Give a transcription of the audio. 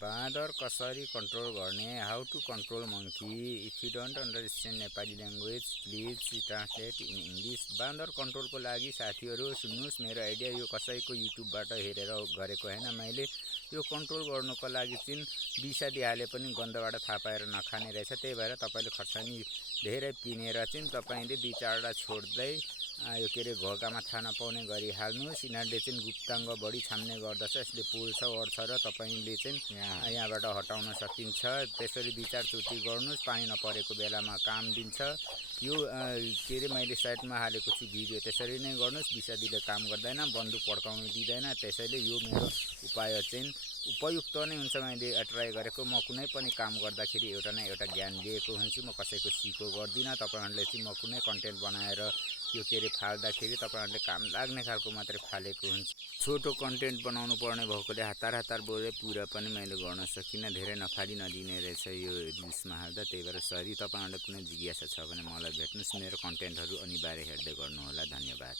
बाँदर कसरी कन्ट्रोल गर्ने, how to control monkey. If you don't understand Nepali language please translate in English. बाँदर कन्ट्रोलको लागि साथीहरू सुन्नुहोस्, मेरो आइडिया यो कसैको युट्युबबाट हेरेर गरेको होइन। मैले यो कन्ट्रोल गर्नुको लागि चाहिँ बिसा दिइहाले पनि गन्धबाट थाहा पाएर नखाने रहेछ। त्यही भएर तपाईँले खर्सानी धेरै पिनेर चाहिँ तपाईँले 2-4वटा छोड्दै यो के अरे घोगामा थाहा नपाउने गरिहाल्नुहोस्। यिनीहरूले चाहिँ गुप्ताङ्ग बढी छाम्ने गर्दछ, यसले पोल्छ ओर्छ र तपाईँले चाहिँ यहाँबाट हटाउन सकिन्छ। त्यसरी 2-4 चोटि गर्नुहोस्, पानी नपरेको बेलामा काम दिन्छ यो। के अरे मैले साइडमा हालेको छु भिडियो, त्यसरी नै गर्नुहोस्। विषादीले काम गर्दैन, बन्दुक पड्काउनु दिँदैन। त्यसैले यो मेरो उपाय चाहिँ उपयुक्त नै हुन्छ। मैले ट्राई गरेको, म कुनै पनि काम गर्दाखेरि एउटा न एउटा ज्ञान दिएको हुन्छु, म कसैको सिको गर्दिनँ। तपाईँहरूले चाहिँ म कुनै कन्टेन्ट बनाएर यो के अरे फाल्दाखेरि तपाईँहरूले काम लाग्ने खालको मात्रै फालेको हुन्छ। छोटो कन्टेन्ट बनाउनु पर्ने भएकोले हतार बोले पुरा पनि मैले गर्न सकिनँ। धेरै नफाली नदिने रहेछ यो रिल्समा हाल्दा, त्यही भएर सरी। तपाईँहरूलाई कुनै जिज्ञासा छ भने मलाई भेट्नुहोस्। मेरो कन्टेन्टहरू अनिवार्य हेर्दै गर्नुहोला। धन्यवाद।